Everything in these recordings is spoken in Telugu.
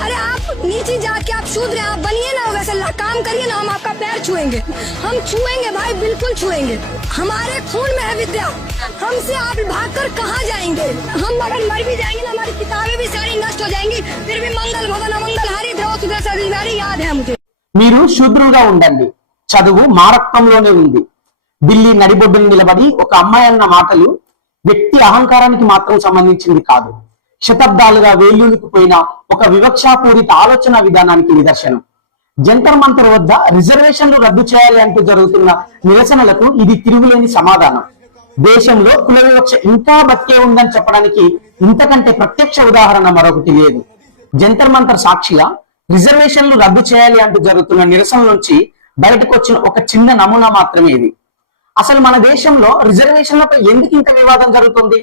अरे आप नीचे जाके आप शूद्र हैं, आप बनिए ना वैसे काम करिए ना, हम आपका पैर छुएंगे, हम छुएंगे भाई, बिल्कुल छुएंगे। हमारे खून में है विद्या, हमसे आप भागकर कहाँ जाएंगे? हम अगर मर भी जाएंगे ना, हमारी किताबें भी सारी नष्ट हो जाएंगी, फिर भी मंगल भवन अमंगल हारी द्रव सुदर्श अधिकारी याद है मुझे। మీరు శూద్రులుగా ఉండండి, చదువు మా రక్తంలోనే ఉంది. ఢిల్లీ నడిబొడ్డును నిలబడి ఒక అమ్మాయి అన్న మాటలు వ్యక్తి అహంకారానికి మాత్రం సంబంధించింది కాదు, శతాబ్దాలుగా వేళ్ళూనికిపోయిన ఒక వివక్షాపూరిత ఆలోచన విధానానికి నిదర్శనం. జంతర్ మంతర్ వద్ద రిజర్వేషన్లు రద్దు చేయాలి అంటూ జరుగుతున్న నిరసనలకు ఇది తిరుగులేని సమాధానం. దేశంలో కుల వివక్ష ఇంకా బతికే ఉందని చెప్పడానికి ఇంతకంటే ప్రత్యక్ష ఉదాహరణ మరొకటి లేదు. జంతర్ మంతర్ సాక్షిగా రిజర్వేషన్లు రద్దు చేయాలి అంటూ జరుగుతున్న నిరసన నుంచి బయటకు వచ్చిన ఒక చిన్న నమూనా మాత్రమే ఇది. అసలు మన దేశంలో రిజర్వేషన్లపై ఎందుకు ఇంత వివాదం జరుగుతుంది?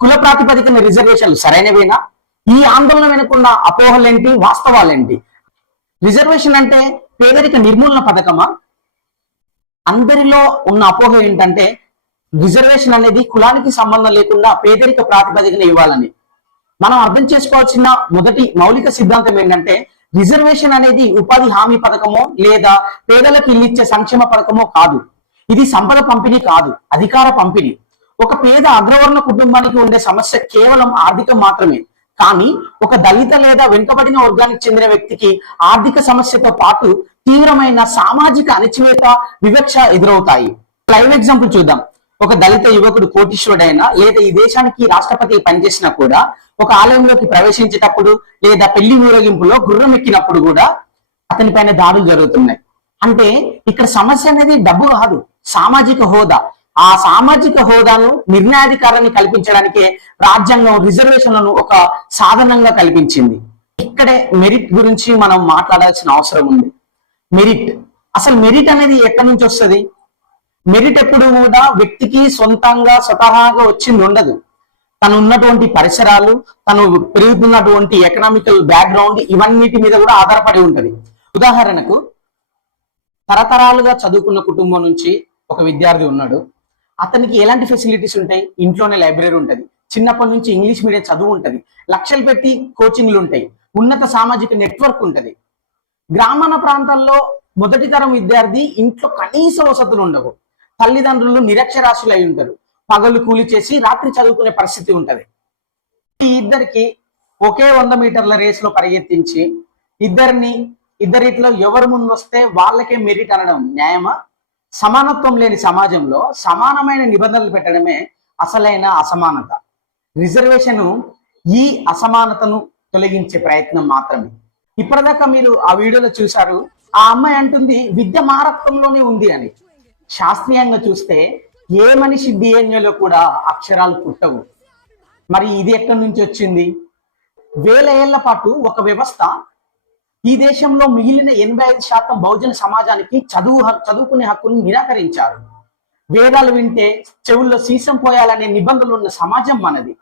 కుల ప్రాతిపదికన రిజర్వేషన్లు సరైనవేనా? ఈ ఆందోళన వెనుకున్న అపోహలేంటి, వాస్తవాలేంటి? రిజర్వేషన్ అంటే పేదరిక నిర్మూలన పథకమా? అందరిలో ఉన్న అపోహ ఏంటంటే రిజర్వేషన్ అనేది కులానికి సంబంధం లేకుండా పేదరిక ప్రాతిపదికన ఇవ్వాలని. మనం అర్థం చేసుకోవాల్సిన మొదటి మౌలిక సిద్ధాంతం ఏంటంటే రిజర్వేషన్ అనేది ఉపాధి హామీ పథకమో లేదా పేదలకు ఇల్లు ఇచ్చే సంక్షేమ పథకమో కాదు. ఇది సంపద పంపిణీ కాదు, అధికార పంపిణీ. ఒక పేద అగ్రవర్ణ కుటుంబానికి ఉండే సమస్య కేవలం ఆర్థికం మాత్రమే. కానీ ఒక దళిత లేదా వెనుకబడిన వర్గానికి చెందిన వ్యక్తికి ఆర్థిక సమస్యతో పాటు తీవ్రమైన సామాజిక అణచివేత, వివక్ష ఎదురవుతాయి. లైవ్ ఎగ్జాంపుల్ చూద్దాం. ఒక దళిత యువకుడు కోటీశ్వరుడైనా లేదా ఈ దేశానికి రాష్ట్రపతి పనిచేసినా కూడా ఒక ఆలయంలోకి ప్రవేశించేటప్పుడు లేదా పెళ్లి ఊరేగింపులో గుర్రం ఎక్కినప్పుడు కూడా అతని పైన దాడులు జరుగుతున్నాయి. అంటే ఇక్కడ సమస్య అనేది డబ్బు కాదు, సామాజిక హోదా. ఆ సామాజిక హోదాను, నిర్ణయాధికారాన్ని కల్పించడానికే రాజ్యాంగం రిజర్వేషన్లను ఒక సాధనంగా కల్పించింది. ఇక్కడే మెరిట్ గురించి మనం మాట్లాడాల్సిన అవసరం ఉంది. మెరిట్, అసలు మెరిట్ అనేది ఎక్కడి నుంచి వస్తుంది? మెరిట్ ఎప్పుడు కూడా వ్యక్తికి సొంతంగా స్వతహాగా వచ్చింది ఉండదు. తను ఉన్నటువంటి పరిసరాలు, తను పెరుగుతున్నటువంటి ఎకనామికల్ బ్యాక్గ్రౌండ్, ఇవన్నిటి మీద కూడా ఆధారపడి ఉంటది. ఉదాహరణకు తరతరాలుగా చదువుకున్న కుటుంబం నుంచి ఒక విద్యార్థి ఉన్నాడు. అతనికి ఎలాంటి ఫెసిలిటీస్ ఉంటాయి? ఇంట్లోనే లైబ్రరీ ఉంటుంది, చిన్నప్పటి నుంచి ఇంగ్లీష్ మీడియం చదువు ఉంటుంది, లక్షలు పెట్టి కోచింగ్లు ఉంటాయి, ఉన్నత సామాజిక నెట్వర్క్ ఉంటుంది. గ్రామీణ ప్రాంతాల్లో మొదటి తరం విద్యార్థి ఇంట్లో కనీస వసతులు ఉండవు, తల్లిదండ్రులు నిరక్షరాస్యులు అయి ఉంటారు, పగలు కూలి చేసి రాత్రి చదువుకునే పరిస్థితి ఉంటది. ఈ ఇద్దరికి ఒకే 100 మీటర్ల రేసులో పరిగెత్తించి ఇద్దరిట్లో ఎవరు ముందు వస్తే వాళ్ళకే మెరిట్ అనడం న్యాయమా? సమానత్వం లేని సమాజంలో సమానమైన నిబంధనలు పెట్టడమే అసలైన అసమానత. రిజర్వేషన్ ఈ అసమానతను తొలగించే ప్రయత్నం మాత్రమే. ఇప్పటిదాకా మీరు ఆ వీడియోలో చూశారు, ఆ అమ్మాయి అంటుంది విద్య మా రక్తంలోనే ఉంది అని. శాస్త్రీయంగా చూస్తే ఏ మనిషి డిఎన్ఏలో కూడా అక్షరాలు పుట్టవు. మరి ఇది ఎక్కడి నుంచి వచ్చింది? వేల ఏళ్ల పాటు ఒక వ్యవస్థ ఈ దేశంలో మిగిలిన 85% బహుజన సమాజానికి చదువుకునే హక్కును నిరాకరించారు. వేదాలు వింటే చెవుల్లో సీసం పోయాలనే నిబంధనలు ఉన్న సమాజం మనది.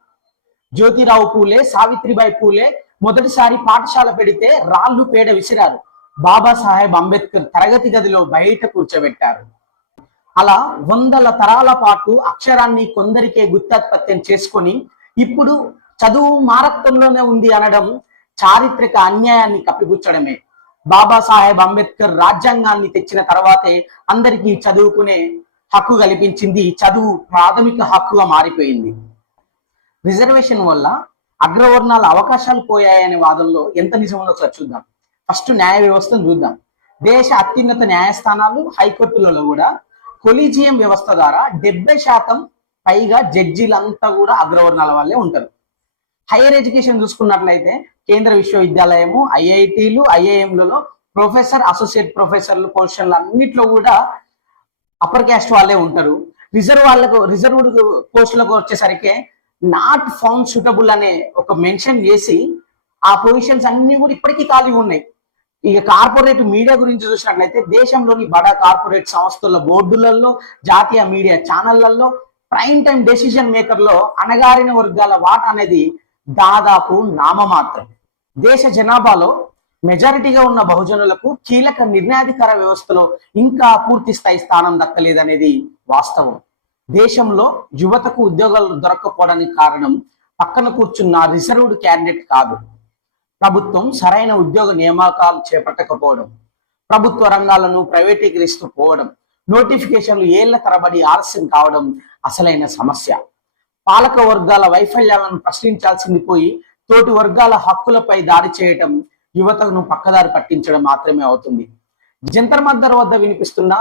జ్యోతిరావు పూలే, సావిత్రిబాయి పూలే మొదటిసారి పాఠశాల పెడితే రాళ్ళు పేడ విసిరారు. బాబాసాహెబ్ అంబేద్కర్ తరగతి గదిలో బయట కూర్చోబెట్టారు. అలా వందల తరాల పాటు అక్షరాన్ని కొందరికే గుత్తాత్పత్యం చేసుకొని ఇప్పుడు చదువు మా రక్తంలోనే ఉంది అనడం చారిత్రక అన్యాయాన్ని కప్పిపుచ్చడమే. బాబాసాహెబ్ అంబేద్కర్ రాజ్యాంగాన్ని తెచ్చిన తర్వాతే అందరికీ చదువుకునే హక్కు కల్పించింది. చదువు ప్రాథమిక హక్కుగా మారిపోయింది. రిజర్వేషన్ వల్ల అగ్రవర్ణాల అవకాశాలు పోయాయనే వాదనలో ఎంత నిజంలో ఒకసారి చూద్దాం. ఫస్ట్ న్యాయ వ్యవస్థను చూద్దాం. దేశ అత్యున్నత న్యాయస్థానాలు, హైకోర్టులలో కూడా కొలీజియం వ్యవస్థ ద్వారా 70% పైగా జడ్జీలంతా కూడా అగ్రవర్ణాల వాళ్ళే ఉంటారు. హైయర్ ఎడ్యుకేషన్ చూసుకున్నట్లయితే కేంద్ర విశ్వవిద్యాలయము, ఐఐటీలు, ఐఐఎంలలో ప్రొఫెసర్, అసోసియేట్ ప్రొఫెసర్లు పొజిషన్లు అన్నిట్లో కూడా అప్పర్ క్యాస్ట్ వాళ్ళే ఉంటారు. రిజర్వ్డ్ పోస్టులకు వచ్చేసరికి నాట్ ఫౌండ్ సూటబుల్ అనే ఒక మెన్షన్ చేసి ఆ పొజిషన్స్ అన్ని కూడా ఇప్పటికీ ఖాళీ ఉన్నాయి. ఇక కార్పొరేట్ మీడియా గురించి చూసినట్లయితే దేశంలోని బడా కార్పొరేట్ సంస్థల బోర్డులలో, జాతీయ మీడియా ఛానళ్లలో, ప్రైమ్ టైం డెసిషన్ మేకర్లో అణగారిన వర్గాల వాటా అనేది దాదాపు నామమాత్రం. దేశ జనాభాలో మెజారిటీగా ఉన్న బహుజనులకు కీలక నిర్ణయాధికార వ్యవస్థలో ఇంకా పూర్తి స్థాయి స్థానం దక్కలేదనేది వాస్తవం. దేశంలో యువతకు ఉద్యోగాలు దొరక్కపోవడానికి కారణం పక్కన కూర్చున్న రిజర్వ్డ్ క్యాండిడేట్ కాదు, ప్రభుత్వం సరైన ఉద్యోగ నియామకాలు చేపట్టకపోవడం, ప్రభుత్వ రంగాలను ప్రైవేటీకరిస్తూ పోవడం, నోటిఫికేషన్లు ఏళ్ల తరబడి ఆలస్యం కావడం అసలైన సమస్య. పాలక వర్గాల వైఫల్యాలను ప్రశ్నించాల్సింది పోయి తోటి వర్గాల హక్కులపై దాడి చేయటం యువతను పక్కదారి పట్టించడం మాత్రమే అవుతుంది. జంతర్ మంతర్ వద్ద వినిపిస్తున్న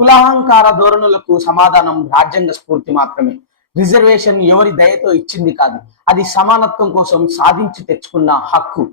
కులాహంకార ధోరణులకు సమాధానం రాజ్యాంగ స్ఫూర్తి మాత్రమే. రిజర్వేషన్ ఎవరి దయతో ఇచ్చింది కాదు, అది సమానత్వం కోసం సాధించి తెచ్చుకున్న హక్కు.